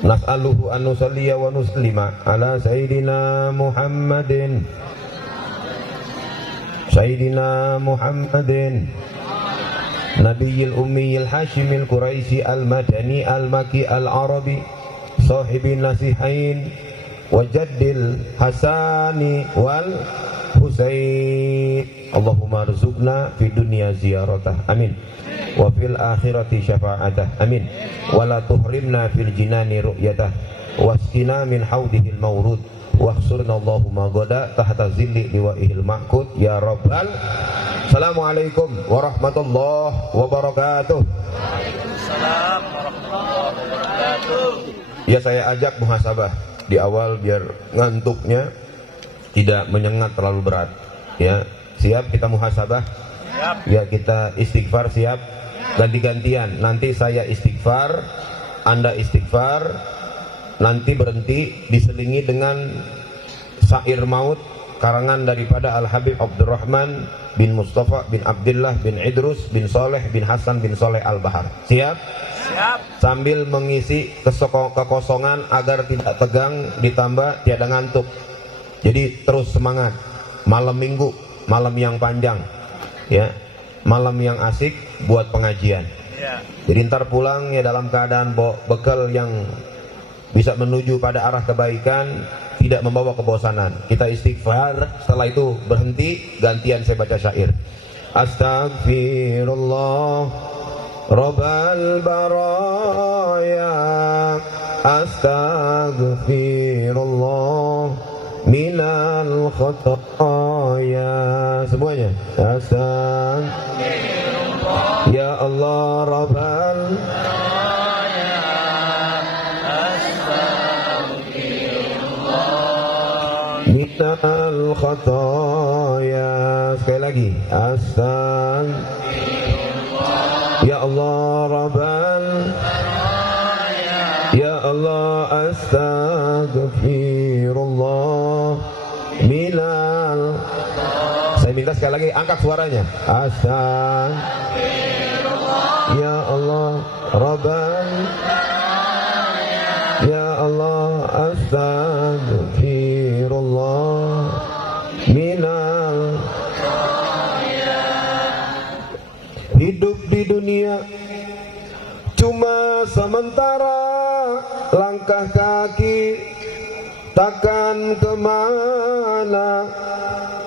Nas'aluhu an nusalliya wa nuslima ala Sayyidina Muhammadin Nabiyil Ummiyil Hashimil Quraisy Al-Madani Al-Maki Al-Arabi Sahibin Nasihain wa Jaddil Hasani wal Husain. Allahumma rizukna fi dunya ziyaratah, amin, wa fil akhirati syafa'atah, amin, wa la tuhrimna fil jinani ru'yatah, wasqina min haudihil mawrud, wahsurna Allahumma goda tahta zilli liwa'ihil ma'kud ya rabbal. Assalamualaikum warahmatullahi wabarakatuh. Waalaikumsalam warahmatullahi wabarakatuh. Ya, saya ajak muhasabah di awal biar ngantuknya tidak menyengat terlalu berat. Ya, siap kita muhasabah? Siap. Ya, kita istighfar, siap? Ganti-gantian. Nanti saya istighfar, Anda istighfar. Nanti berhenti diselingi dengan syair maut karangan daripada Al-Habib Abdurrahman bin Mustafa bin Abdullah bin Idrus bin Soleh bin Hasan bin Soleh Al-Bahar. Siap? Siap. Sambil mengisi kekosongan agar tidak tegang, ditambah tiada ngantuk. Jadi terus semangat. Malam minggu, malam yang panjang, ya, malam yang asik buat pengajian. Ya. Jadi ntar pulang ya dalam keadaan bawa bekal yang bisa menuju pada arah kebaikan, tidak membawa kebosanan. Kita istighfar, setelah itu berhenti, gantian saya baca syair. Astaghfirullah Rabbal baraya, astaghfirullah minal khataya. Semuanya. Astaghfirullah ya Allah Rabbal baraya, astaghfirullah minal khataya. Sekali lagi. Astaghfirullah ya Allah Rabbal baraya, ya Allah astaghfirullah minal. Saya minta sekali lagi, angkat suaranya. Astaghfirullah ya Allah Rabbal baraya, ya Allah astaghfirullah minal. Hidup di dunia cuma sementara, langkah kaki takkan kemana,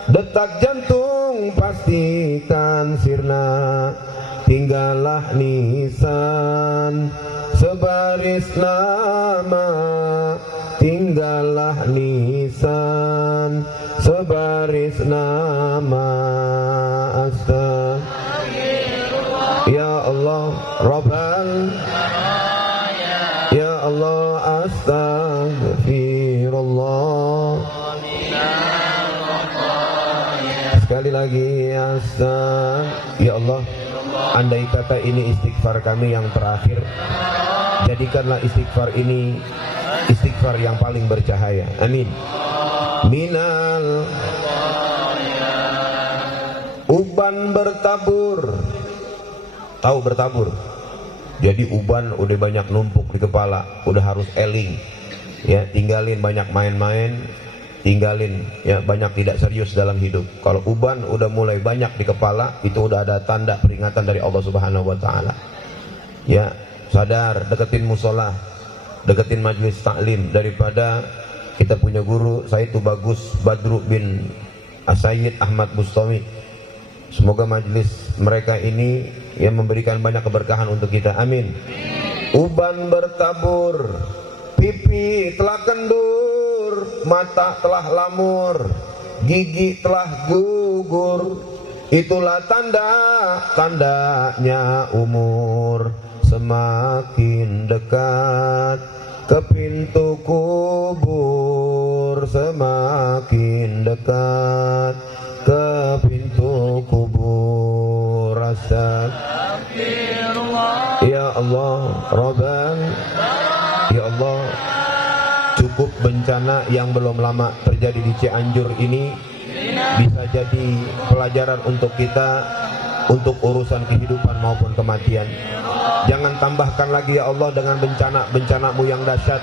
detak jantung pastikan sirna, tinggallah nisan sebaris nama, tinggallah nisan sebaris nama. Astaghfirullah ya Allah Rabbal ya Allah astaghfirullah. Sekali lagi. Ya Allah, andai kata ini istighfar kami yang terakhir, jadikanlah istighfar ini istighfar yang paling bercahaya, amin. Minal. Uban bertabur. Tahu bertabur? Jadi uban udah banyak numpuk di kepala, udah harus eling, ya, tinggalin banyak main-main, tinggalin ya banyak tidak serius dalam hidup. Kalau uban udah mulai banyak di kepala, itu udah ada tanda peringatan dari Allah Subhanahu wa taala. Ya, sadar, deketin musola, deketin majelis taklim daripada kita punya guru Sayyid Bagus Badru bin Sayyid Ahmad Bustami. Semoga majelis mereka ini yang memberikan banyak keberkahan untuk kita, amin. Uban bertabur, pipi telah kendur, mata telah lamur, gigi telah gugur, itulah tanda-tandanya umur semakin dekat ke pintu kubur, semakin dekat ke pintu kubur. Astagfirullah ya Allah Rabbal, ya Allah, cukup bencana yang belum lama terjadi di Cianjur ini bisa jadi pelajaran untuk kita untuk urusan kehidupan maupun kematian. Jangan tambahkan lagi ya Allah dengan bencana-bencanamu yang dahsyat,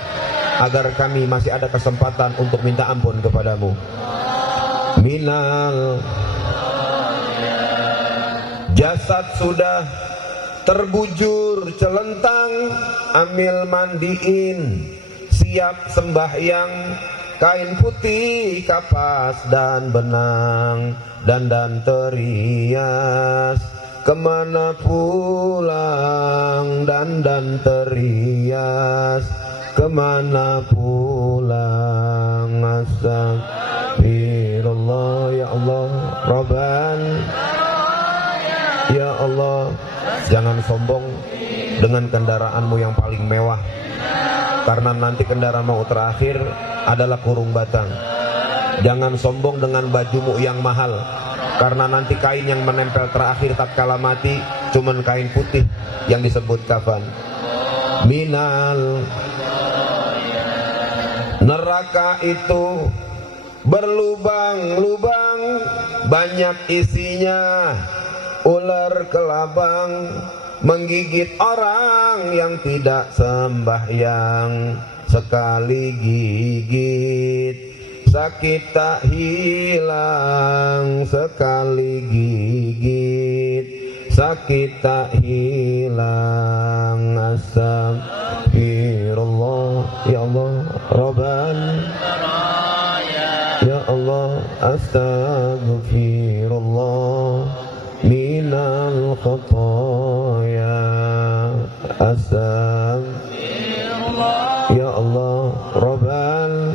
agar kami masih ada kesempatan untuk minta ampun kepadamu. Minal jasad sudah terbujur celentang, ambil mandiin, siap sembahyang, kain putih kapas dan benang, dandan terias, kemana pulang, dandan terias, kemana pulang. Astagfirullah ya Allah Rabban. Ya Allah, jangan sombong dengan kendaraanmu yang paling mewah, karena nanti kendaraan mau terakhir adalah kurung batang. Jangan sombong dengan bajumu yang mahal, karena nanti kain yang menempel terakhir tatkala mati cuman kain putih yang disebut kafan. Minal neraka itu berlubang-lubang, banyak isinya, ular kelabang, menggigit orang yang tidak sembahyang. Sekali gigit sakit tak hilang, sekali gigit sakit tak hilang. Astagfirullah ya Allah Rabban. Ya Allah, astagfirullah minal khataya. Astagfirullah ya Allah Rabbal.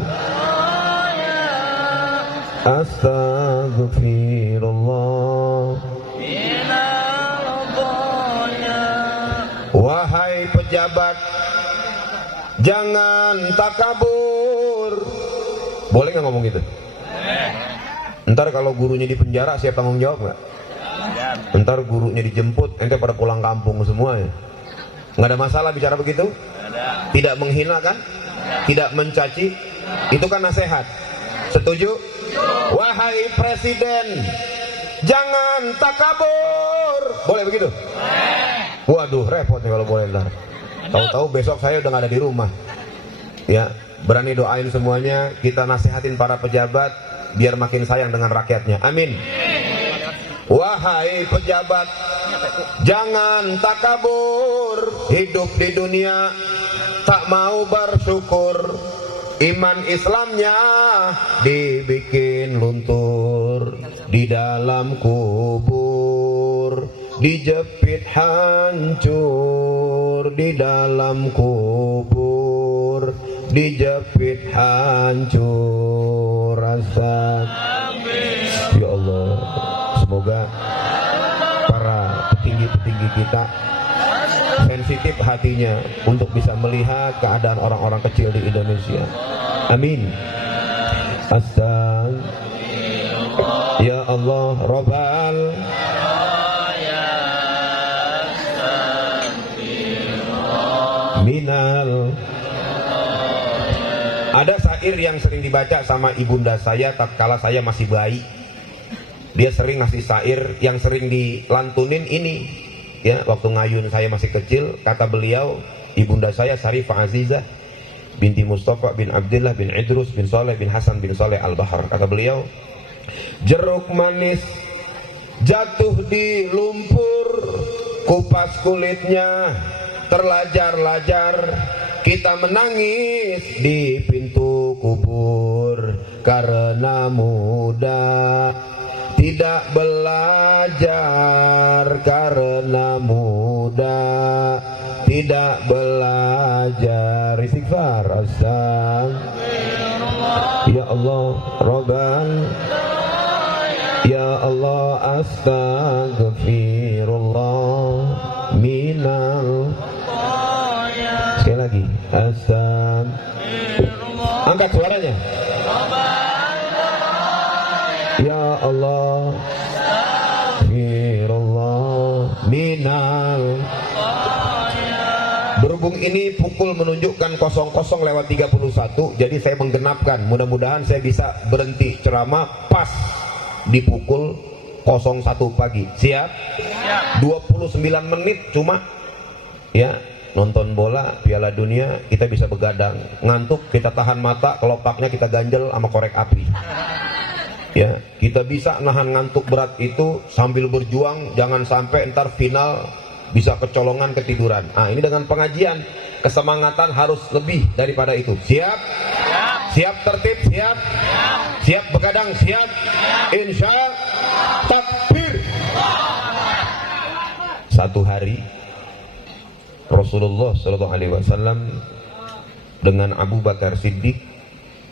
Astagfirullah minal khataya. Wahai pejabat, jangan takabur. Boleh nggak ngomong gitu? Ntar kalau gurunya di penjara, siapa tanggung jawab nggak? Ntar gurunya dijemput, ente pada pulang kampung semua ya. Nggak ada masalah bicara begitu? Tidak menghina kan? Tidak mencaci? Itu kan nasihat. Setuju? Wahai presiden, jangan takabur. Boleh begitu? Waduh, repot nih kalau boleh ntar. Tahu-tahu besok saya udah nggak ada di rumah. Ya, berani doain semuanya, kita nasihatin para pejabat biar makin sayang dengan rakyatnya. Amin. Wahai pejabat, jangan takabur. Hidup di dunia tak mau bersyukur, iman Islamnya dibikin luntur. Di dalam kubur dijepit hancur, di dalam kubur dijepit hancur. Rasa ya Allah, semoga para petinggi-petinggi kita sensitif hatinya untuk bisa melihat keadaan orang-orang kecil di Indonesia. Amin. Astagfirullah ya Allah Rabbal. Minal. Ada syair yang sering dibaca sama ibunda saya tatkala saya masih bayi. Dia sering ngasih syair yang sering dilantunin ini. Ya, waktu ngayun saya masih kecil, kata beliau, ibunda saya Syarifah Azizah binti Mustafa bin Abdullah bin Idrus bin Saleh bin Hasan bin Saleh Al-Bahar. Kata beliau, jeruk manis jatuh di lumpur, kupas kulitnya terlajar-lajar, kita menangis di pintu kubur karena muda tidak belajar, karena muda tidak belajar. Istighfar. Astagfirullah ya Allah Rabban. Ya Allah, astagfirullah minal. Sekali lagi, astagfirullah. Angkat suaranya. Ya Allah, astagfirullah minal. Berhubung ini pukul menunjukkan 00:31, jadi saya menggenapkan. Mudah-mudahan saya bisa berhenti ceramah pas di pukul 01 pagi. Siap? 29 menit cuma ya nonton bola Piala Dunia kita bisa begadang, ngantuk kita tahan mata, kelopaknya kita ganjel sama korek api. Ya, kita bisa nahan ngantuk berat itu sambil berjuang, jangan sampai ntar final bisa kecolongan ketiduran. Ah, ini dengan pengajian kesemangatan harus lebih daripada itu. Siap? Siap tertib, siap? Siap begadang, siap? Insya takbir. Satu hari Rasulullah SAW dengan Abu Bakar Siddiq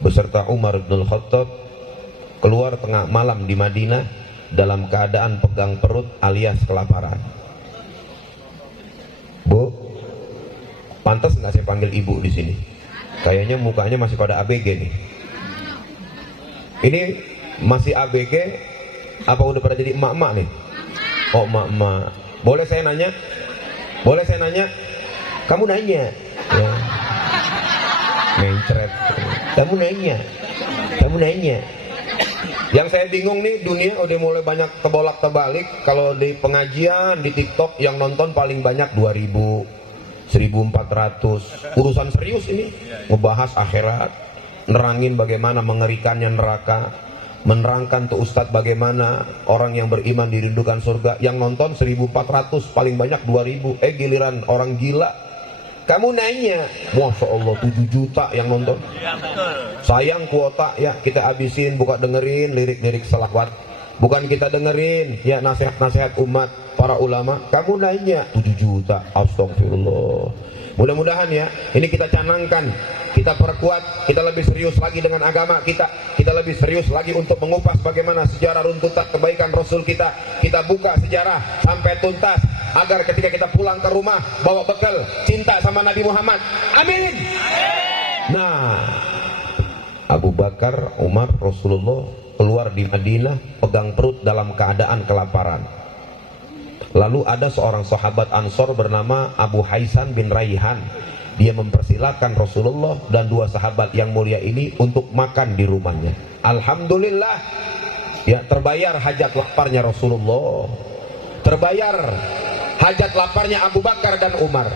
beserta Umar bin Khattab keluar tengah malam di Madinah dalam keadaan pegang perut alias kelaparan. Bu, pantas nggak saya panggil ibu di sini? Kayaknya mukanya masih pada ABG nih. Ini masih ABG apa udah pada jadi emak-emak nih? Oh, emak-emak. Boleh saya nanya? Boleh saya nanya? Kamu nanya? Ya. Mencret. Kamu nanya? Kamu nanya? Yang saya bingung nih, dunia udah mulai banyak tebolak-tebalik. Kalau di pengajian, di TikTok yang nonton paling banyak 2000, 1400. Urusan serius ini, ngebahas akhirat, nerangin bagaimana mengerikannya neraka, menerangkan tuh Ustadz bagaimana orang yang beriman dirindukan surga. Yang nonton 1400, paling banyak 2000. Giliran orang gila kamu nanya, Masya Allah 7 juta yang nonton. Ya, betul. Sayang kuota ya kita habisin, buka dengerin lirik-lirik selawat. Bukan kita dengerin ya nasihat-nasihat umat para ulama. Kamu nanya 7 juta, astagfirullah. Mudah-mudahan ya ini kita canangkan, kita perkuat, kita lebih serius lagi dengan agama kita. Kita lebih serius lagi untuk mengupas bagaimana sejarah runtutan kebaikan Rasul kita. Kita buka sejarah sampai tuntas agar ketika kita pulang ke rumah bawa bekal cinta sama Nabi Muhammad. Amin. Nah, Abu Bakar, Umar, Rasulullah keluar di Madinah pegang perut dalam keadaan kelaparan. Lalu ada seorang sahabat Ansor bernama Abu Haisan bin Raihan. Dia mempersilahkan Rasulullah dan dua sahabat yang mulia ini untuk makan di rumahnya. Alhamdulillah, ya terbayar hajat laparnya Rasulullah, terbayar hajat laparnya Abu Bakar dan Umar.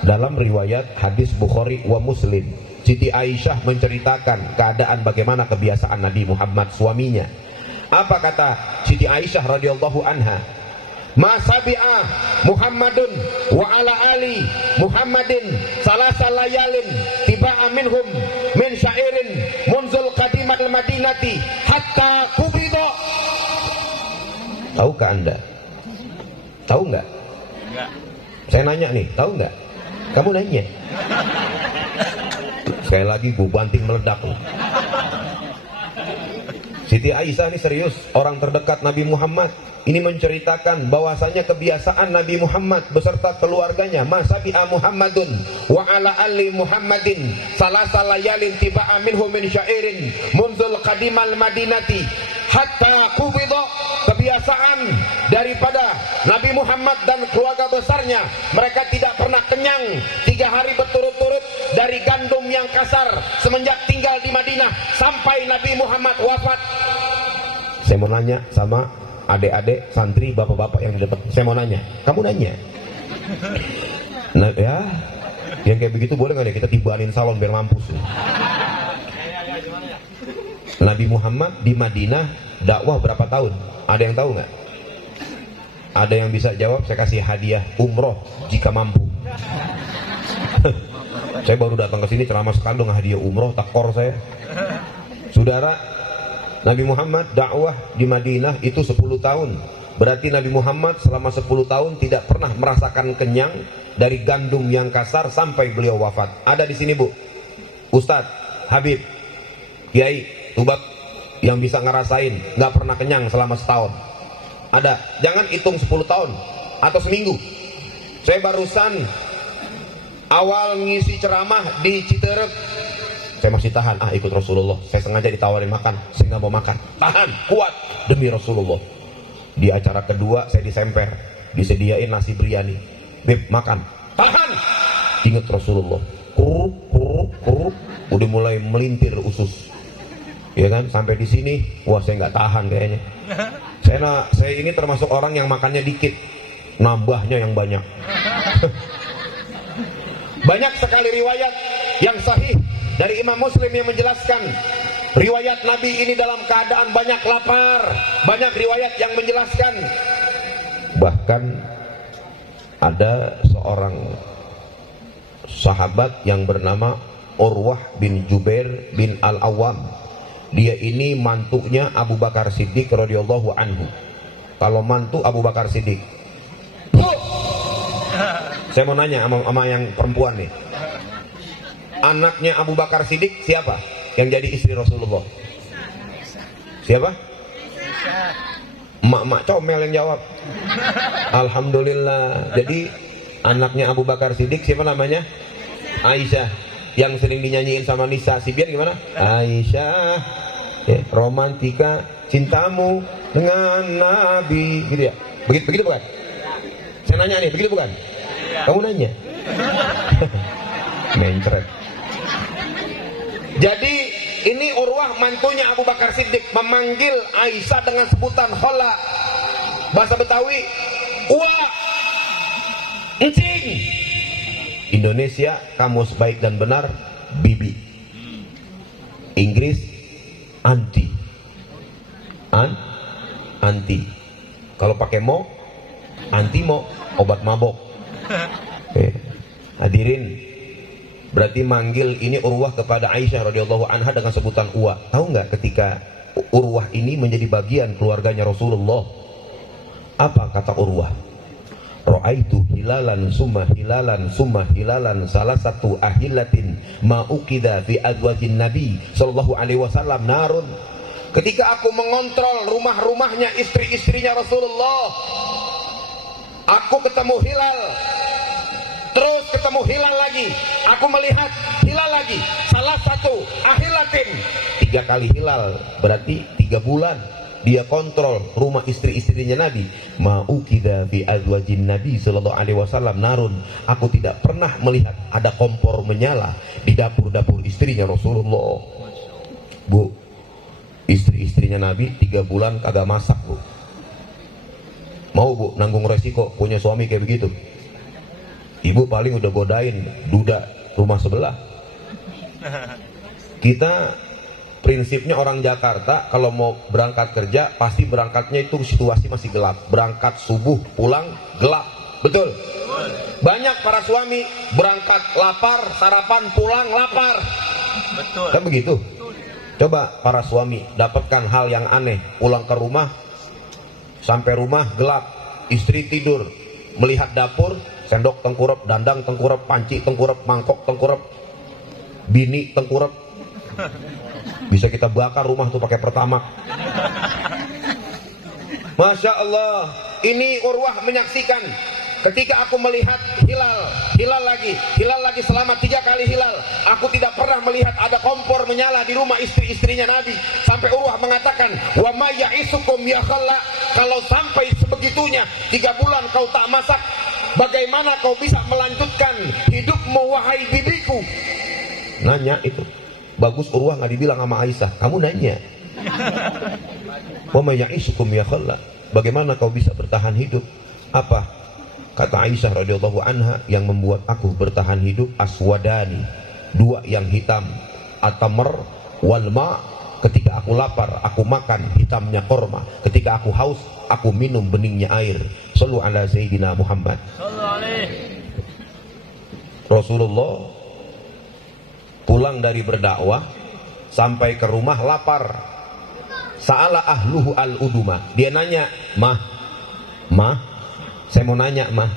Dalam riwayat hadis Bukhari wa Muslim, Siti Aisyah menceritakan keadaan bagaimana kebiasaan Nabi Muhammad suaminya. Apa kata Siti Aisyah radhiyallahu anha? Ma sabi'a Muhammadun wa ala ali Muhammadin salasa layalin tiba'a minhum min syairin munzul qadimat al-madinati hatta kubida. Tahukah Anda? Tahu nggak? Enggak. Saya nanya nih, tahu nggak? Kamu nanya. Sekali lagi gue banting meledak loh. Siti Aisyah ini serius, orang terdekat Nabi Muhammad. Ini menceritakan bahwasanya kebiasaan Nabi Muhammad beserta keluarganya, masabi'a Muhammadun wa ala ali Muhammadin salasa layalin tiba'a minhum min syairin munzul qadimal madinati hatta kubida. Kebiasaan daripada Nabi Muhammad dan keluarga besarnya, mereka tidak pernah kenyang 3 hari berturut-turut dari gandum yang kasar semenjak tinggal di Madinah sampai Nabi Muhammad wafat. Saya mau nanya sama adik-adik santri, bapak-bapak yang di depan, saya mau nanya, kamu nanya? Nah ya, yang kayak begitu boleh nggak ya kita tibanin salon biar mampus ya? Nabi Muhammad di Madinah dakwah berapa tahun? Ada yang tahu nggak? Ada yang bisa jawab? Saya kasih hadiah umroh jika mampu. Saya baru datang ke sini ceramah sekali dong, hadiah umroh takor saya. Saudara, Nabi Muhammad dakwah di Madinah itu 10 tahun. Berarti Nabi Muhammad selama 10 tahun tidak pernah merasakan kenyang dari gandum yang kasar sampai beliau wafat. Ada di sini Bu, Ustadz, Habib, Kiai, Tubak yang bisa ngerasain nggak pernah kenyang selama setahun? Ada. Jangan hitung 10 tahun atau seminggu. Saya barusan awal ngisi ceramah di Citerep, saya masih tahan, ikut Rasulullah. Saya sengaja ditawarin makan, saya nggak mau makan. Tahan, kuat demi Rasulullah. Di acara kedua saya disemper, disediain nasi biryani. Beb, makan. Tahan, ingat Rasulullah. Kuruk, kuruk, kuruk, udah mulai melintir usus. Ya kan, sampai di sini, wah saya nggak tahan kayaknya. Saya ini termasuk orang yang makannya dikit, nambahnya yang banyak. Banyak sekali riwayat yang sahih dari Imam Muslim yang menjelaskan riwayat Nabi ini dalam keadaan banyak lapar. Banyak riwayat yang menjelaskan. Bahkan ada seorang sahabat yang bernama Urwah bin Jubair bin Al-Awwam. Dia ini mantunya Abu Bakar Siddiq radhiyallahu anhu. Kalau mantu Abu Bakar Siddiq, saya mau nanya sama yang perempuan nih, anaknya Abu Bakar Siddiq siapa yang jadi istri Rasulullah? Siapa? Emak-emak comel yang jawab. Alhamdulillah. Jadi anaknya Abu Bakar Siddiq siapa namanya? Aisyah. Yang sering dinyanyiin sama Nisa Sibian gimana? Aisyah, ya, romantika cintamu dengan Nabi, gitu ya. Begitu bukan? Saya nanya nih, begitu bukan? Kamu nanya. Mencret. Jadi ini Urwah mantunya Abu Bakar Siddiq memanggil Aisyah dengan sebutan khola. Bahasa Betawi, uwa, encing. Indonesia kamus baik dan benar bibi. Inggris anti. Anti. Kalau pakai mo, anti mo, obat mabok. Hadirin, berarti manggil ini Urwah kepada Aisyah radhiyallahu anha dengan sebutan uwa. Tahu nggak ketika Urwah ini menjadi bagian keluarganya Rasulullah, apa kata Urwah? Ra'aitu hilalan summa hilalan salah satu ahilatin ma'ukida fi azwajin Nabi sallallahu alaihi wasallam narun. Ketika aku mengontrol rumah-rumahnya istri-istrinya Rasulullah, aku ketemu hilal, terus ketemu hilal lagi, aku melihat hilal lagi, salah satu ahilatin, 3 kali hilal, berarti 3 bulan dia kontrol rumah istri-istrinya Nabi. Ma'ukida fi azwajin Nabi sallallahu alaihi wasallam narun. Aku tidak pernah melihat ada kompor menyala di dapur-dapur istrinya Rasulullah. Bu, istri-istrinya Nabi 3 bulan kagak masak, Bu. Mau, Bu, nanggung resiko punya suami kayak begitu? Ibu paling udah godain duda rumah sebelah. Kita prinsipnya orang Jakarta kalau mau berangkat kerja pasti berangkatnya itu situasi masih gelap. Berangkat subuh pulang gelap. Betul? Banyak para suami berangkat lapar, sarapan pulang lapar. Betul. Kan begitu? Coba para suami dapatkan hal yang aneh, pulang ke rumah, sampai rumah gelap, istri tidur, melihat dapur, sendok tengkurap, dandang tengkurap, panci tengkurap, mangkok tengkurap, bini tengkurap. Bisa kita bakar rumah tuh pakai pertamak. Masya Allah. Ini Urwah menyaksikan ketika aku melihat hilal lagi selama 3 kali hilal. Aku tidak pernah melihat ada kompor menyala di rumah istri-istrinya Nabi. Sampai Urwah mengatakan, wa ma ya'isukum ya khalla, kalau sampai sebegitunya 3 bulan kau tak masak, bagaimana kau bisa melanjutkan hidupmu wahai bibiku? Nanya itu. Bagus Urwah nggak dibilang sama Aisyah, kamu nanya. Wa ma ya'isukum ya khalla, bagaimana kau bisa bertahan hidup? Apa kata Aisyah radhiyallahu anha, yang membuat aku bertahan hidup aswadani, 2 yang hitam, atamr wal ma, ketika aku lapar aku makan hitamnya korma, ketika aku haus aku minum beningnya air. Shallu ala sayyidina Muhammad. Rasulullah pulang dari berdakwah sampai ke rumah lapar. Sa'ala ahluhu al-uduma, dia nanya, mah, saya mau nanya, mah.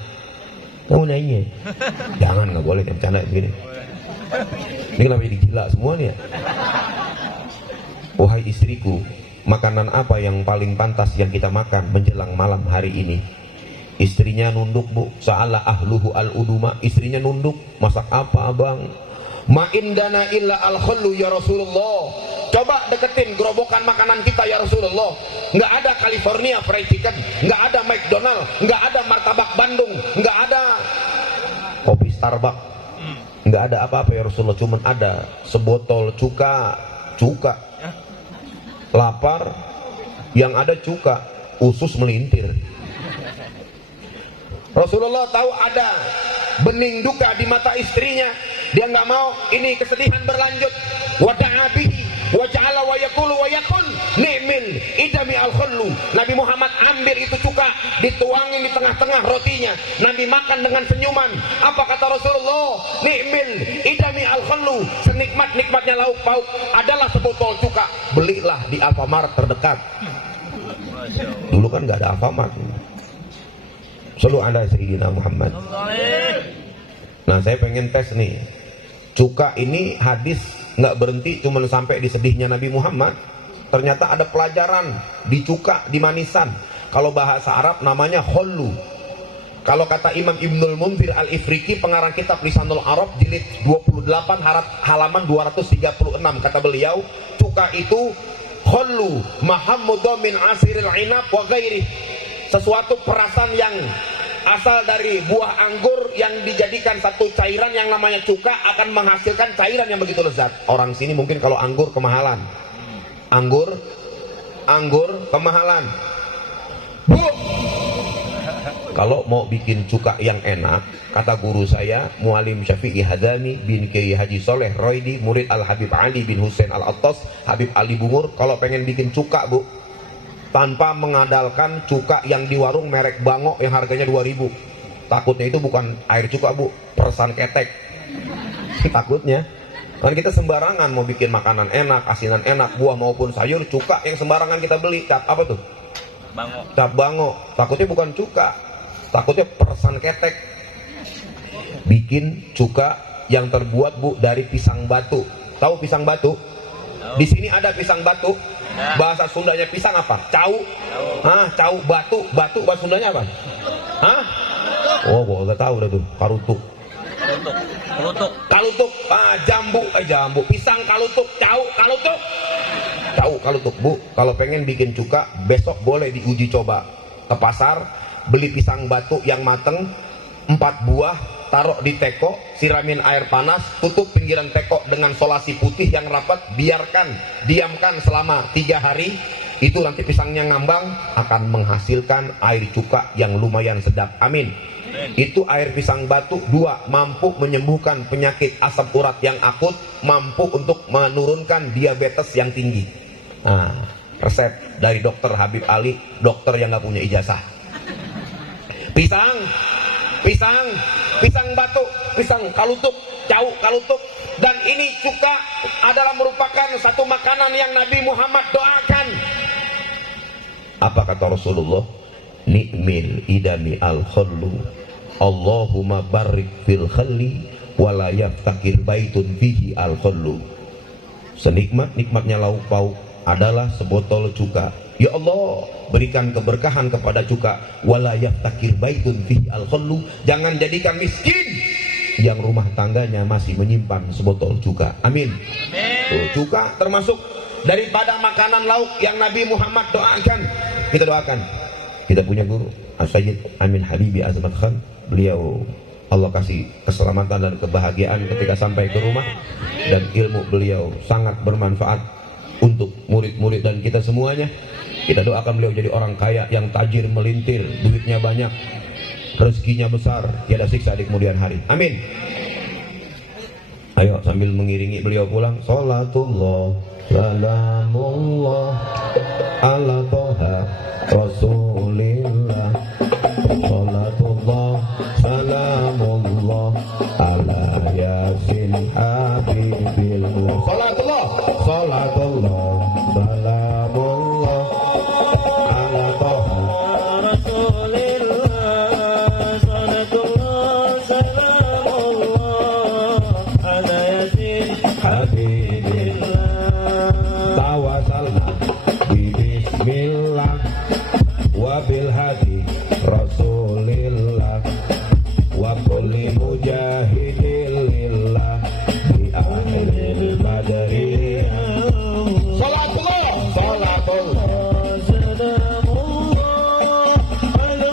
Kamu nanya? Jangan, nggak boleh bercanda begini. Ini kenapa jadi gila semua nih ya? Wahai istriku, makanan apa yang paling pantas yang kita makan menjelang malam hari ini? Istrinya nunduk, Bu. Sa'ala ahluhu al-uduma, istrinya nunduk. Masak apa, Abang? Ma indana illa al-khullu ya Rasulullah. Coba deketin gerobokan makanan kita ya Rasulullah. Nggak ada California fried chicken, nggak ada McDonald, nggak ada martabak Bandung, nggak ada kopi Starbucks, nggak ada apa-apa ya Rasulullah. Cuman ada sebotol cuka. Lapar, yang ada cuka, usus melintir. Rasulullah tahu ada bening duka di mata istrinya, dia nggak mau ini kesedihan berlanjut. Wada'a bihi wa ja'ala wa yaqulu wa yakun ni'mil idami al-khullu. Nabi Muhammad ambil itu cuka, dituangin di tengah-tengah rotinya, Nabi makan dengan senyuman. Apa kata Rasulullah? Ni'mil idami al-khullu, senikmat-nikmatnya lauk pauk adalah sebotol cuka. Belilah di Alfamart terdekat. Dulu kan nggak ada Alfamart. Selalu ada Sayyidina Muhammad. Nah, saya pengen tes nih, cuka ini hadis nggak berhenti cuma sampai di sedihnya Nabi Muhammad. Ternyata ada pelajaran di cuka, di manisan. Kalau bahasa Arab namanya khullu. Kalau kata Imam Ibnul Munzir Al-Ifriqi, pengarang kitab Lisanul Arab jilid 28 halaman 236, kata beliau, cuka itu khullu mahammudu min asiril inab wa ghairi, sesuatu perasan yang asal dari buah anggur yang dijadikan satu cairan yang namanya cuka akan menghasilkan cairan yang begitu lezat. Orang sini mungkin kalau anggur kemahalan. Anggur kemahalan. Bu, kalau mau bikin cuka yang enak, kata guru saya Mualim Syafi'i Hadami bin Kiai Haji Soleh Roidi, murid Al Habib Ali bin Husain Al Attas, Habib Ali Bungur, kalau pengen bikin cuka, Bu, tanpa mengandalkan cuka yang di warung merek Bango yang harganya 2000. Takutnya itu bukan air cuka, Bu, peresan ketek. Takutnya kan kita sembarangan mau bikin makanan enak, asinan enak, buah maupun sayur, cuka yang sembarangan kita beli, cap apa tuh? Bango. Cap Bango. Takutnya bukan cuka, takutnya peresan ketek. Bikin cuka yang terbuat, Bu, dari pisang batu. Tahu pisang batu? Di sini ada pisang batu. Bahasa Sundanya pisang apa? Cau. Cau, batu bahasa Sundanya apa? Oh, gua nggak tahu dah tuh. Karutuk. Kalutuk. Jambu. Pisang kalutuk. Cau, kalutuk. Bu, kalau pengen bikin cuka, besok boleh diuji coba. Ke pasar, beli pisang batu yang mateng 4 buah, taruh di teko, siramin air panas, tutup pinggiran teko dengan solasi putih yang rapat, diamkan selama 3 hari. Itu nanti pisangnya ngambang, akan menghasilkan air cuka yang lumayan sedap. Amin. Itu air pisang batu. 2, mampu menyembuhkan penyakit asam urat yang akut, mampu untuk menurunkan diabetes yang tinggi. Resep dari dokter Habib Ali, dokter yang nggak punya ijazah. Pisang batu, pisang kalutuk, cau kalutuk. Dan ini cuka adalah merupakan satu makanan yang Nabi Muhammad doakan. Apa kata Rasulullah? Ni'mil idami al-khullu, Allahumma barik fil khalli wala yaftakir baitun fihi al-khullu. Senikmat-nikmatnya lauk pauk adalah sebotol cuka. Ya Allah, berikan keberkahan kepada cuka. Wala yaftakir baitun fihi al-khullu, jangan jadikan miskin yang rumah tangganya masih menyimpan sebotol cuka. Amin. Tuh, cuka termasuk daripada makanan lauk yang Nabi Muhammad doakan. Kita doakan. Kita punya guru As-Sayyid Amin Habibi Azmat Khan. Beliau Allah kasih keselamatan dan kebahagiaan ketika sampai ke rumah, dan ilmu beliau sangat bermanfaat untuk murid-murid dan kita semuanya. Kita doakan beliau jadi orang kaya yang tajir melintir, duitnya banyak, rezekinya besar, tiada siksa di kemudian hari. Amin. Ayo sambil mengiringi beliau pulang, sholatullah salamullah ala toha rasulillah, sholatullah salamullah ala yasin habibillah, sholatullah salamullah ala toha rasulillah, sholatullah salamullah ala yasin habibillah, tawasalna bismillah wabil hadi rasulillah wa kulli mujahidillah bi ahlil badri. Salatullah salamullah ala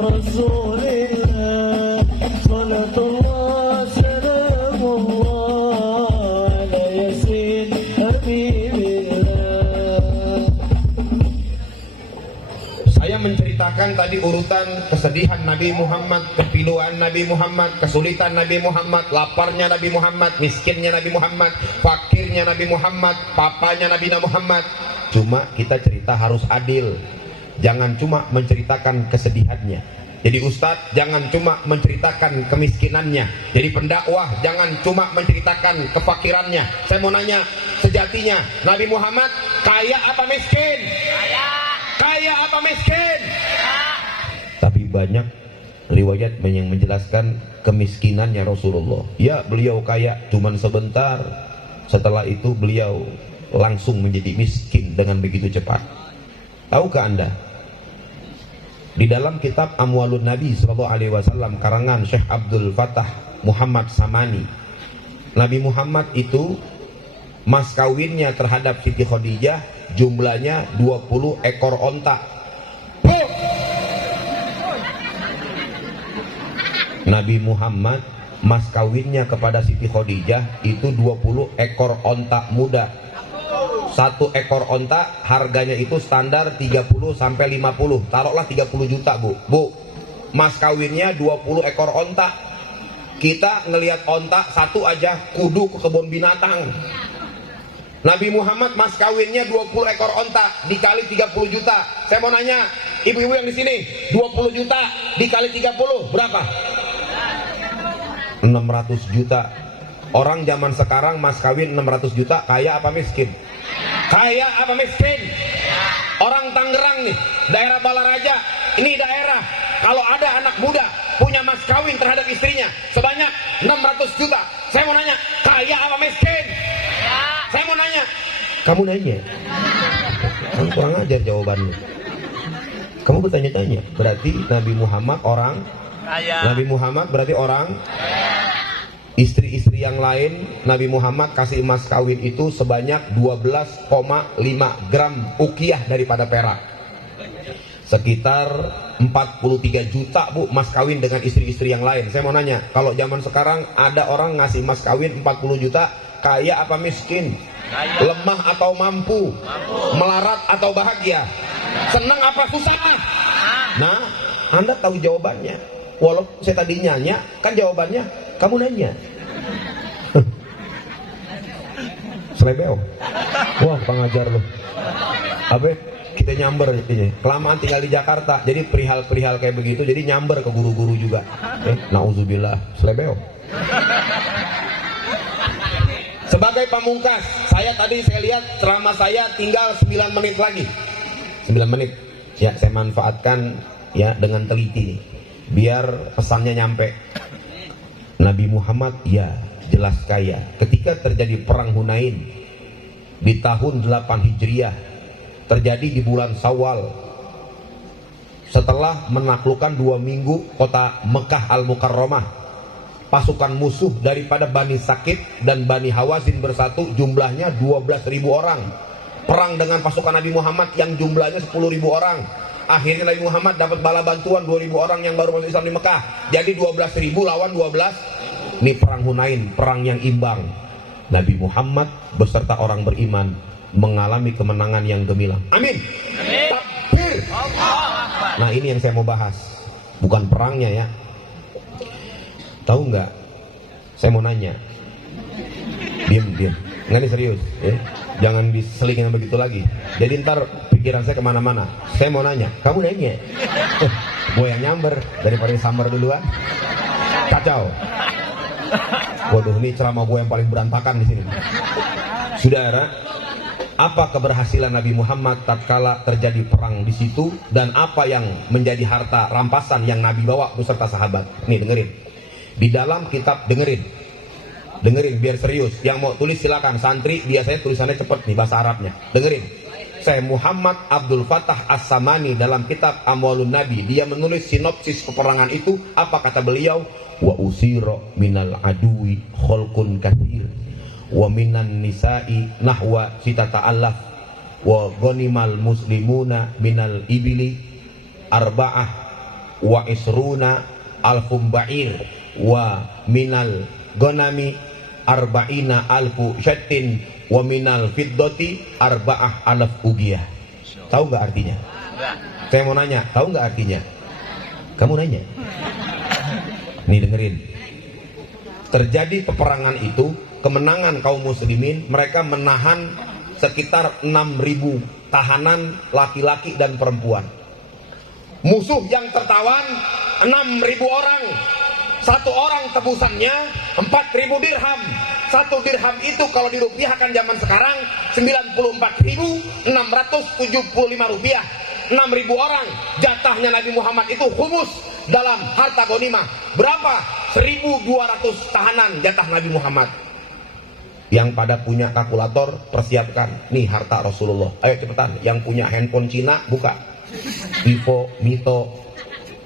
rasulillah, salatullah salamullah ala ceritakan tadi urutan kesedihan Nabi Muhammad, kepiluan Nabi Muhammad, kesulitan Nabi Muhammad, laparnya Nabi Muhammad, miskinnya Nabi Muhammad, fakirnya Nabi Muhammad, papanya Nabi Muhammad. Cuma kita cerita harus adil, jangan cuma menceritakan kesedihannya. Jadi ustadz jangan cuma menceritakan kemiskinannya, jadi pendakwah jangan cuma menceritakan kefakirannya. Saya mau nanya, sejatinya Nabi Muhammad kaya apa miskin? Kaya apa miskin? Tapi banyak riwayat yang menjelaskan kemiskinannya Rasulullah. Ya, beliau kaya cuman sebentar, setelah itu beliau langsung menjadi miskin dengan begitu cepat. Tahukah Anda, di dalam kitab Amwalun Nabi SAW karangan Syekh Abdul Fattah Muhammad Samani, Nabi Muhammad itu mas kawinnya terhadap Siti Khadijah jumlahnya 20 ekor onta. Nabi Muhammad mas kawinnya kepada Siti Khadijah itu 20 ekor onta muda. Satu ekor onta harganya itu standar 30 sampai 50. Taruhlah 30 juta, Bu. Bu, mas kawinnya 20 ekor onta. Kita ngelihat onta satu aja kudu ke kebun binatang. Nabi Muhammad mas kawinnya 20 ekor onta dikali 30 juta. Saya mau nanya, ibu-ibu yang di sini, 20 juta dikali 30 berapa? 600 juta. Orang zaman sekarang mas kawin 600 juta kaya apa miskin? Kaya apa miskin? Orang Tangerang nih, daerah Balaraja, ini daerah kalau ada anak muda punya mas kawin terhadap istrinya sebanyak 600 juta. Saya mau nanya, kaya apa miskin? Saya mau nanya, kamu nanya, kamu kurang ajar jawabannya. Kamu bertanya-tanya, berarti Nabi Muhammad orang kaya. Nabi Muhammad berarti orang kaya. Istri-istri yang lain Nabi Muhammad kasih emas kawin itu sebanyak 12,5 gram ukiyah daripada perak, sekitar 43 juta, Bu, mas kawin dengan istri-istri yang lain. Saya mau nanya, kalau zaman sekarang ada orang ngasih mas kawin 40 juta, kaya apa miskin? Kaya. Lemah atau mampu? Melarat atau bahagia? Senang apa susah? Nah, Anda tahu jawabannya. Walaupun saya tadi nanya, kan jawabannya kamu nanya. Selebeo. Wah, pengajar lu. Apa? Kita nyamber intinya. Kelamaan tinggal di Jakarta, jadi perihal-perihal kayak begitu, jadi nyamber ke guru-guru juga. Nauzubillah, selebeo. Sebagai pamungkas, saya lihat ceramah saya tinggal 9 menit lagi. 9 menit. Ya, saya manfaatkan ya dengan teliti biar pesannya nyampe. Nabi Muhammad ya jelas kaya. Ketika terjadi perang Hunain di tahun 8 Hijriah, terjadi di bulan Syawal, setelah menaklukkan 2 minggu kota Mekah Al-Mukarramah, pasukan musuh daripada Bani Sakif dan Bani Hawazin bersatu, jumlahnya 12.000 orang, perang dengan pasukan Nabi Muhammad yang jumlahnya 10.000 orang. Akhirnya Nabi Muhammad dapat bala bantuan 2.000 orang yang baru masuk Islam di Mekah. Jadi 12.000 lawan 12. Ini perang Hunain, perang yang imbang. Nabi Muhammad beserta orang beriman mengalami kemenangan yang gemilang. Amin. Takbir. Nah, ini yang saya mau bahas, bukan perangnya ya. Tahu nggak? Saya mau nanya. Diam. Nggak, ini serius ya. Jangan diselingin begitu lagi. Jadi ntar pikiran saya kemana-mana. Saya mau nanya, kamu nanya. Gue yang nyamber daripada sambar duluan. Kacau. Waduh, ini ceramah gue yang paling berantakan di sini. Saudara, apa keberhasilan Nabi Muhammad tatkala terjadi perang di situ, dan apa yang menjadi harta rampasan yang Nabi bawa beserta sahabat? Nih, dengerin. Di dalam kitab, dengerin biar serius. Yang mau tulis silakan. Santri biasanya tulisannya cepet nih bahasa Arabnya. Dengerin. Saya Muhammad Abdul Fattah As-Samani dalam kitab Amwalun Nabi, dia menulis sinopsis peperangan itu. Apa kata beliau? Wa usira minal adui kholqun katsir wa minan nisa'i nahwa sitata alaf wa ghanimal muslimuna minal ibili arba'ah wa isruna alfum ba'ir wa minal ghanami arba'ina alfu syattin wa minal fiddati arba'ah alaf ugiyah. Tahu nggak artinya? Saya mau nanya, tahu nggak artinya? Kamu nanya. Nih dengerin. Terjadi peperangan itu, kemenangan kaum muslimin, mereka menahan sekitar 6.000 tahanan laki-laki dan perempuan. Musuh yang tertawan 6.000 orang. Satu orang tebusannya 4.000 dirham. Satu dirham itu kalau dirupiahkan zaman sekarang 94.675 rupiah. 6.000 orang. Jatahnya Nabi Muhammad itu humus dalam harta ghanimah. Berapa? 1.200 tahanan jatah Nabi Muhammad. Yang pada punya kalkulator persiapkan. Nih harta Rasulullah. Ayo cepetan. Yang punya handphone Cina buka. Vivo, Mito,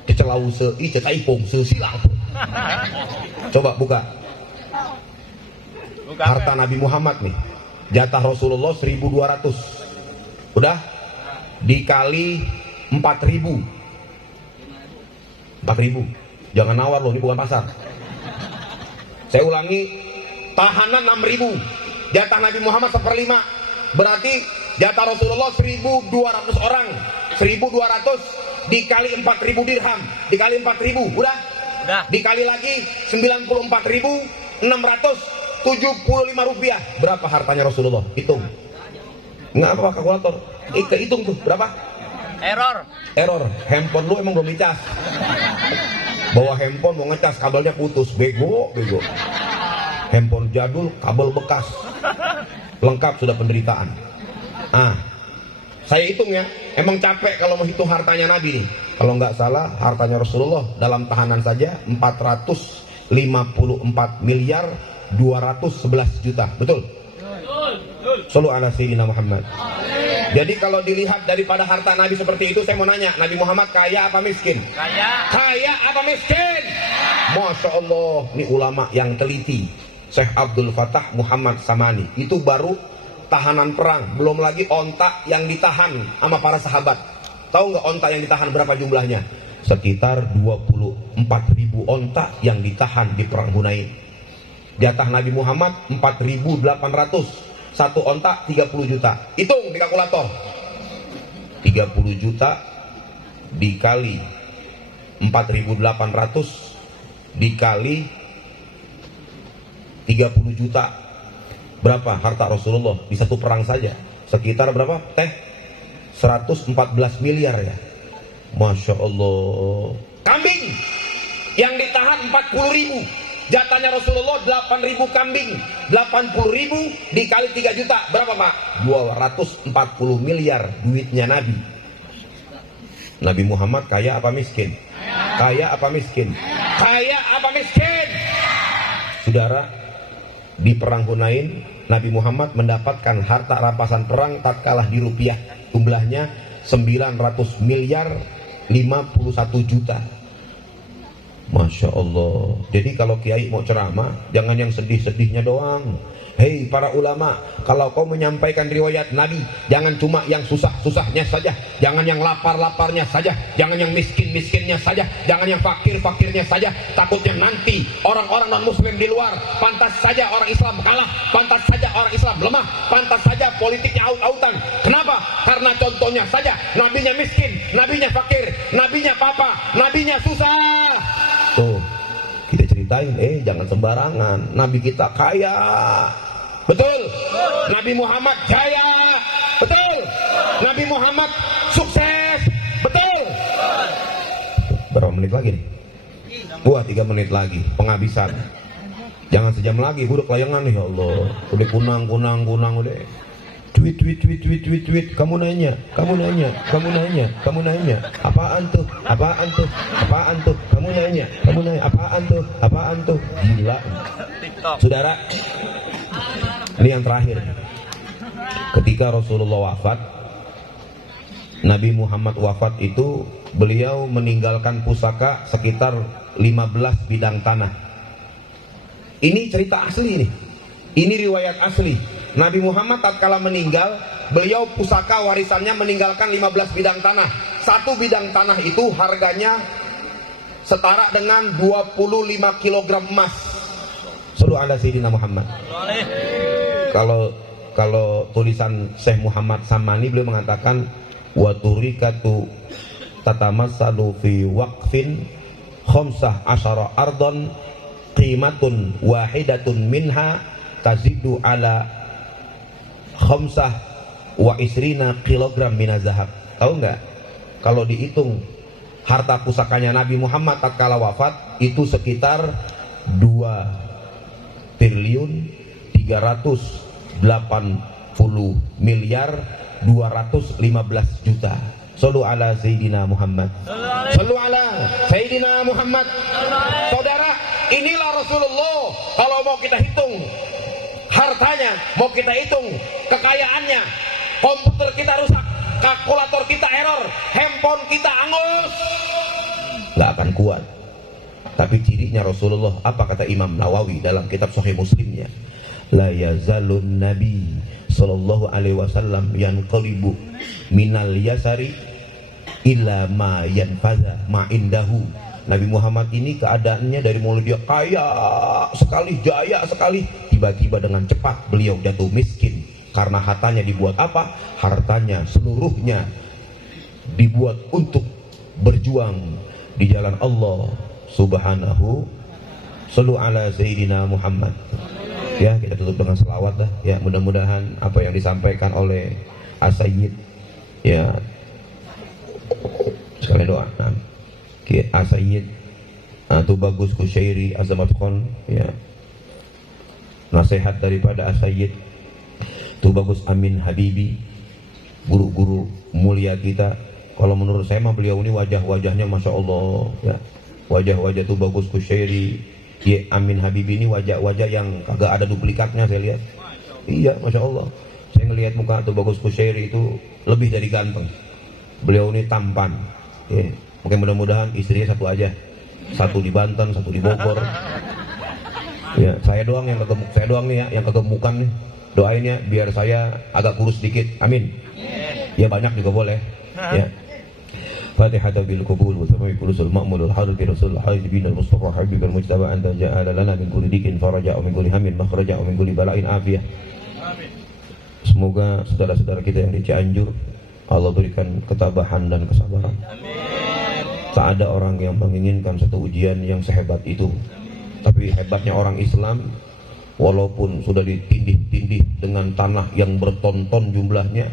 Cecelause, Cetaipung, Silang. Coba buka. Harta Nabi Muhammad nih. Jatah Rasulullah 1.200. Udah? Dikali 4.000. 4.000. Jangan nawar loh, ini bukan pasar. Saya ulangi, tahanan 6.000. Jatah Nabi Muhammad 1/5. Berarti jatah Rasulullah 1.200 orang. 1.200 dikali 4.000 dirham. Dikali 4.000. Udah? Udah. Dikali lagi 94.675 rupiah. Berapa hartanya Rasulullah? Hitung. Nggak apa-apa kalkulator. Hitung tuh berapa? Error. Handphone lu emang belum dicas. Bawa handphone mau ngecas, kabelnya putus. Bego. Handphone jadul, kabel bekas. Lengkap sudah penderitaan. Saya hitung ya. Emang capek kalau mau hitung hartanya Nabi nih. Kalau nggak salah hartanya Rasulullah dalam tahanan saja 454 miliar 211 juta. Betul? Shallu ala sayyidina Muhammad. Jadi kalau dilihat daripada harta Nabi seperti itu, saya mau nanya, Nabi Muhammad kaya apa miskin? Kaya apa miskin? Masya Allah, ini ulama yang teliti. Syekh Abdul Fattah Muhammad Samani. Itu baru tahanan perang, belum lagi onta yang ditahan sama para sahabat. Tahu nggak onta yang ditahan berapa jumlahnya? Sekitar 24.000 onta yang ditahan di perang Hunain. Jatah Nabi Muhammad 4.800. Satu onta 30 juta. Hitung di kalkulator. 30 juta dikali 4.800 dikali 30 juta. Berapa harta Rasulullah di satu perang saja? Sekitar berapa? 114 miliar ya. Masya Allah. Kambing yang ditahan 40.000. Jatahnya Rasulullah 8.000 kambing. 80.000 dikali 3 juta. Berapa Pak? 240 miliar duitnya Nabi. Nabi Muhammad kaya apa miskin? Kaya apa miskin? Kaya apa miskin? Saudara, di perang Hunain Nabi Muhammad mendapatkan harta rampasan perang tatkala di rupiah jumlahnya 900 miliar 51 juta. Masya Allah. Jadi kalau kiai mau ceramah, jangan yang sedih-sedihnya doang. Hei para ulama, kalau kau menyampaikan riwayat Nabi, jangan cuma yang susah-susahnya saja, jangan yang lapar-laparnya saja, jangan yang miskin-miskinnya saja, jangan yang fakir-fakirnya saja. Takutnya nanti orang-orang non-muslim di luar, pantas saja orang Islam kalah, pantas saja orang Islam lemah, pantas saja politiknya aut-autan. Kenapa? Karena contohnya saja, nabinya miskin, nabinya fakir, nabinya papa, nabinya susah. Tuh, kita ceritain, jangan sembarangan. Nabi kita kaya. Betul. Nabi Muhammad jaya. Betul. Nabi Muhammad sukses. Betul. Berapa menit lagi nih? 3 menit lagi penghabisan. Jangan sejam lagi, udah kelayangan nih, ya Allah. Udah kunang udah. Tweet. Kamu nanya. Apaan tuh? Kamu nanya. Apaan tuh? Gila. Saudara, ini yang terakhir. Ketika Rasulullah wafat, Nabi Muhammad wafat itu, beliau meninggalkan pusaka sekitar 15 bidang tanah. Ini cerita asli nih. Ini riwayat asli. Nabi Muhammad tatkala meninggal, beliau pusaka warisannya meninggalkan 15 bidang tanah. Satu bidang tanah itu harganya setara dengan 25 kg emas. Sallu ala sayyidina Muhammad. Kalau tulisan Syekh Muhammad Samani, beliau mengatakan wa turikatu tatamassalu fi waqfin khamsah asyara ardon qimatun wahidatun minha tazidu ala khamsah wa isrina kilogram minazahab. Tahu nggak? Kalau dihitung harta pusakanya Nabi Muhammad tatkala wafat itu sekitar 2 triliun 380 miliar 215 juta. Sallu ala Sayyidina Muhammad. Sallu ala Sayyidina Muhammad. Saudara, inilah Rasulullah. Kalau mau kita hitung hartanya, mau kita hitung kekayaannya, komputer kita rusak, kalkulator kita error, handphone kita angus, nggak akan kuat. Tapi cirinya Rasulullah, apa kata Imam Nawawi dalam kitab Sahih Muslimnya? La yazalun Nabi sallallahu alaihi wasallam yanqalibu minal yasari illa ma yanfaza ma indahu. Nabi Muhammad ini keadaannya dari mulai dia kaya sekali, jaya sekali, tiba-tiba dengan cepat beliau jatuh miskin. Karena hartanya dibuat apa? Hartanya seluruhnya dibuat untuk berjuang di jalan Allah Subhanahu. Sallu ala Sayyidina Muhammad. Ya, kita tutup dengan selawat dah. Ya, mudah-mudahan apa yang disampaikan oleh As-Sayyid, ya, sekalian doa. Nah, As-Sayyid Tubagus Kusyairi Azamat Khon, ya, nasihat daripada As-Sayyid Tubagus Amin Habibi, guru-guru mulia kita. Kalau menurut saya mah beliau ini wajah-wajahnya Masya Allah, ya. Wajah-wajah Tubagus Kusyairi Amin Habibi ini wajah-wajah yang kagak ada duplikatnya saya lihat. Iya, Masya Allah. Saya ngelihat muka Tubagus Kusyairi itu lebih dari ganteng. Beliau ini tampan, ya. Mungkin mudah-mudahan istrinya satu aja, satu di Banten, satu di Bogor. Ya, saya doang yang kegemuk, saya doang nih ya yang kegemukan nih. Doain ya biar saya agak kurus dikit, amin. Ya banyak juga boleh. Ya. Fatihah bil qabul wa sami kulusul ma'mulul hadri rasulullah bin al-mustafa habibul mujtaba anta ja'ala lana min kulli dikin faraja wa min kulli hammin makhraja wa min kulli bala'in afiyah. Semoga saudara-saudara kita yang di Cianjur Allah berikan ketabahan dan kesabaran. Tak ada orang yang menginginkan satu ujian yang sehebat itu. Tapi hebatnya orang Islam, walaupun sudah ditindih-tindih dengan tanah yang berton-ton jumlahnya,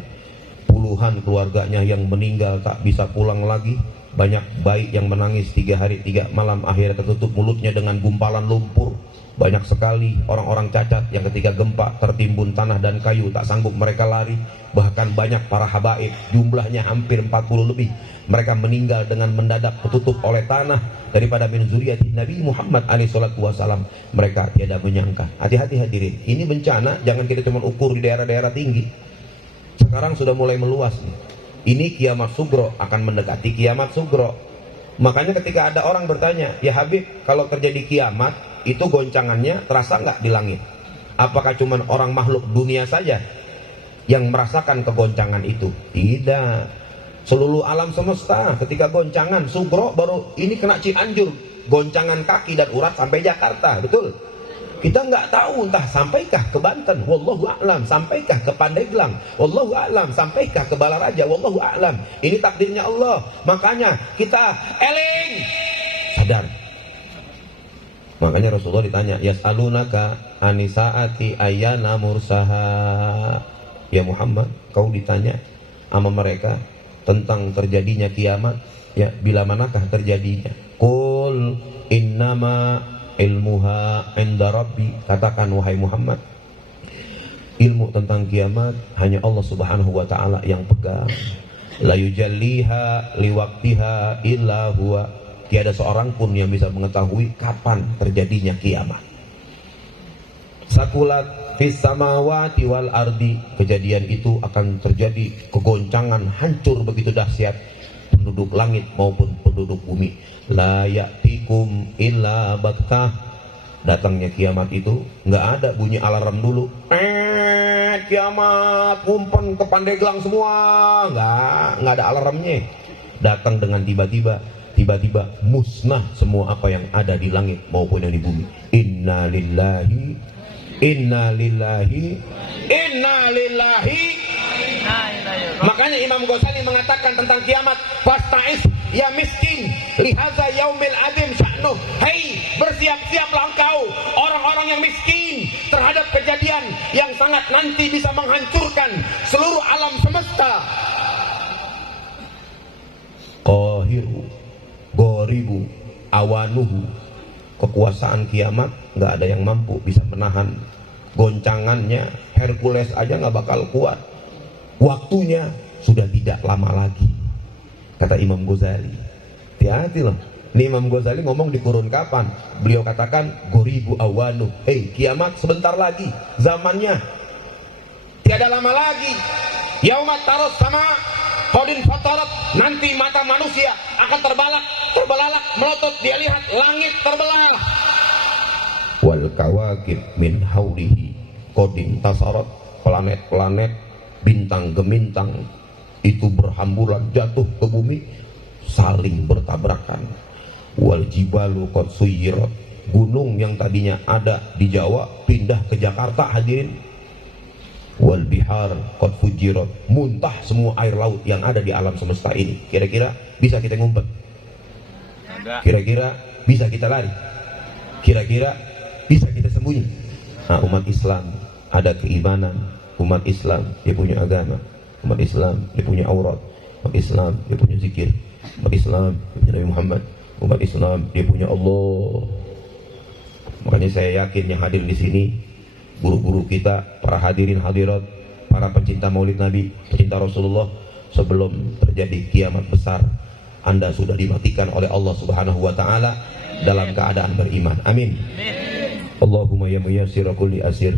puluhan keluarganya yang meninggal tak bisa pulang lagi, banyak bayi yang menangis 3 hari 3 malam akhirnya tertutup mulutnya dengan gumpalan lumpur. Banyak sekali orang-orang cacat yang ketika gempa tertimbun tanah dan kayu tak sanggup mereka lari. Bahkan banyak para habaib, jumlahnya hampir 40 lebih, mereka meninggal dengan mendadak tertutup oleh tanah daripada min zuriyati Nabi Muhammad alaihi salatu wasalam. Mereka tiada menyangka. Hati-hati hadirin, ini bencana jangan kita cuma ukur di daerah-daerah tinggi. Sekarang sudah mulai meluas nih. Ini kiamat sugro, akan mendekati kiamat sugro. Makanya ketika ada orang bertanya, ya Habib, kalau terjadi kiamat itu goncangannya terasa nggak di langit? Apakah cuma orang makhluk dunia saja yang merasakan kegoncangan itu? Tidak, seluruh alam semesta ketika goncangan sugro, baru ini kena Cianjur, goncangan kaki dan urat sampai Jakarta, betul? Kita nggak tahu entah sampaikah ke Banten, wallahu a'lam, sampaikah ke Pandeglang, wallahu a'lam, sampaikah ke Balaraja, wallahu a'lam. Ini takdirnya Allah. Makanya kita eling, sadar. Makanya Rasulullah ditanya, yas'alunaka anisaati ayyana mursaha. Ya Muhammad, kau ditanya sama mereka tentang terjadinya kiamat, ya, bila manakah terjadinya? Qul innama ilmuha inda rabbi. Katakan wahai Muhammad, ilmu tentang kiamat hanya Allah Subhanahu wa taala yang pegang. La yujalliha liwaqtiha illa huwa. Tiada seorang pun yang bisa mengetahui kapan terjadinya kiamat. Sakulat fis samawati wal ardi. Kejadian itu akan terjadi kegoncangan, hancur begitu dahsyat penduduk langit maupun penduduk bumi. La ya'tikum illa baktah. Datangnya kiamat itu nggak ada bunyi alarm dulu. Kiamat ngumpul ke Pandeglang semua, nggak ada alarmnya. Datang dengan tiba-tiba musnah semua apa yang ada di langit maupun yang di bumi. Inna lillahi Makanya Imam Ghazali mengatakan tentang kiamat, fasta'is ya miskin, lihaza yaumil adim sya'nuh. Hei, bersiap-siaplah engkau orang-orang yang miskin terhadap kejadian yang sangat nanti bisa menghancurkan seluruh alam semesta. Qahiru goribu awanuhu, kekuasaan kiamat nggak ada yang mampu bisa menahan goncangannya. Hercules aja nggak bakal kuat. Waktunya sudah tidak lama lagi, kata Imam Ghazali. Hati-hati loh, ini Imam Ghazali ngomong di kurun kapan? Beliau katakan goribu awanu, hei kiamat sebentar lagi, zamannya tiada lama lagi. Yaumat taros sama Qadin fatarat, nanti mata manusia akan terbelalak melotot, dia lihat langit terbelah. Wal kawakib min haulihi qadin tasarat, planet-planet, bintang gemintang itu berhamburan jatuh ke bumi, saling bertabrakan. Wal jibalu qad suyirat, gunung yang tadinya ada di Jawa pindah ke Jakarta hadirin. Wal bihar qad fujirat, muntah semua air laut yang ada di alam semesta ini. Kira-kira bisa kita ngumpet? Kira-kira bisa kita lari? Kira-kira bisa kita sembunyi? Nah, umat Islam ada keimanan, umat Islam dia punya agama, umat Islam dia punya aurat, umat Islam dia punya zikir, umat Islam dia punya Nabi Muhammad, umat Islam dia punya Allah. Makanya saya yakin yang hadir di sini, guru-guru kita, para hadirin hadirat, para pencinta maulid Nabi, pencinta Rasulullah, sebelum terjadi kiamat besar, Anda sudah dimatikan oleh Allah Subhanahu wa taala dalam keadaan beriman. Amin. Allahumma ya muyassir kulli asir.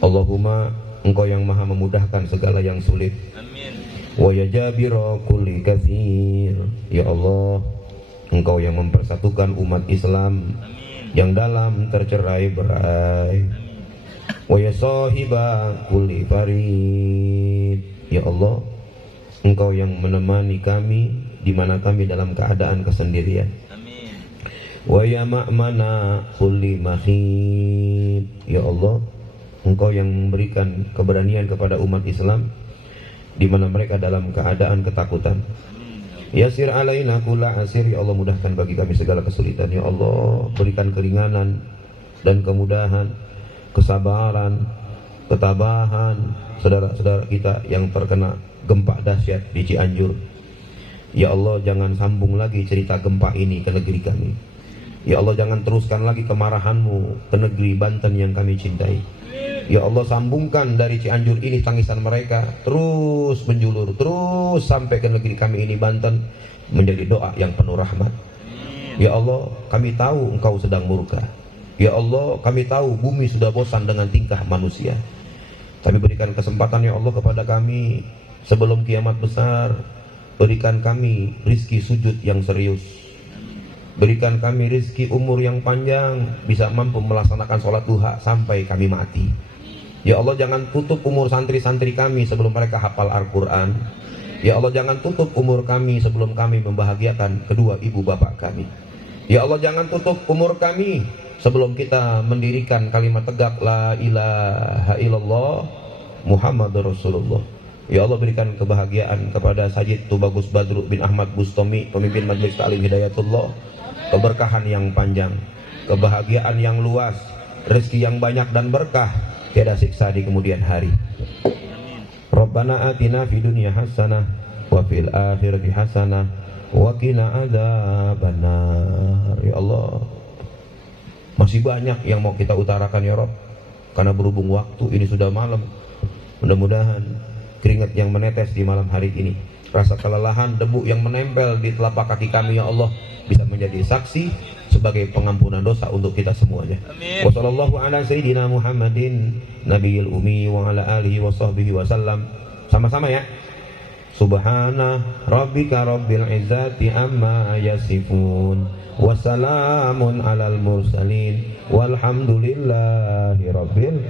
Allahumma, Engkau yang maha memudahkan segala yang sulit. Wa ya jabira kulli katsir. Ya Allah, Engkau yang mempersatukan umat Islam yang dalam tercerai berai. Wa ya sahiba kulli farid. Ya Allah, Engkau yang menemani kami di mana kami dalam keadaan kesendirian. Wa ya ma'mana kulli mahid. Ya Allah, Engkau yang memberikan keberanian kepada umat Islam di mana mereka dalam keadaan ketakutan. Yasir alaina kulla asir. Ya Allah, mudahkan bagi kami segala kesulitan. Ya Allah, berikan keringanan dan kemudahan, kesabaran, ketabahan saudara-saudara kita yang terkena gempa dahsyat di Cianjur. Ya Allah, jangan sambung lagi cerita gempa ini ke negeri kami. Ya Allah, jangan teruskan lagi kemarahan-Mu ke negeri Banten yang kami cintai. Ya Allah, sambungkan dari Cianjur ini tangisan mereka terus menjulur, terus sampai ke negeri kami ini Banten, menjadi doa yang penuh rahmat. Ya Allah, kami tahu Engkau sedang murka. Ya Allah, kami tahu bumi sudah bosan dengan tingkah manusia. Tapi berikan kesempatan ya Allah kepada kami sebelum kiamat besar. Berikan kami rizki sujud yang serius. Berikan kami rizki umur yang panjang, bisa mampu melaksanakan sholat duha sampai kami mati. Ya Allah, jangan tutup umur santri-santri kami sebelum mereka hafal Al-Quran. Ya Allah, jangan tutup umur kami sebelum kami membahagiakan kedua ibu bapak kami. Ya Allah, jangan tutup umur kami sebelum kita mendirikan kalimat tegak la ilaha illallah Muhammadur Rasulullah. Ya Allah, berikan kebahagiaan kepada Sajid Tubagus Badru bin Ahmad Bustami, pemimpin Majelis Ta'lim Hidayatullah. Keberkahan yang panjang, kebahagiaan yang luas, rezeki yang banyak dan berkah, tiada siksa di kemudian hari. Rabbana atina fid dunya hasanah wa fil akhirati hasanah wa qina adzabannar. Ya Allah, masih banyak yang mau kita utarakan ya Rabb, karena berhubung waktu ini sudah malam. Mudah-mudahan keringat yang menetes di malam hari ini, rasa kelelahan, debu yang menempel di telapak kaki kami ya Allah, bisa menjadi saksi sebagai pengampunan dosa untuk kita semuanya. Wassallallahu ala sayyidina Muhammadin nabiyil ummi wa ala alihi wa sahbihi wasallam. Sama-sama ya. Subhana rabbika rabbil izzati amma yasifun, wassalamun alal mursalin, walhamdulillahi rabbil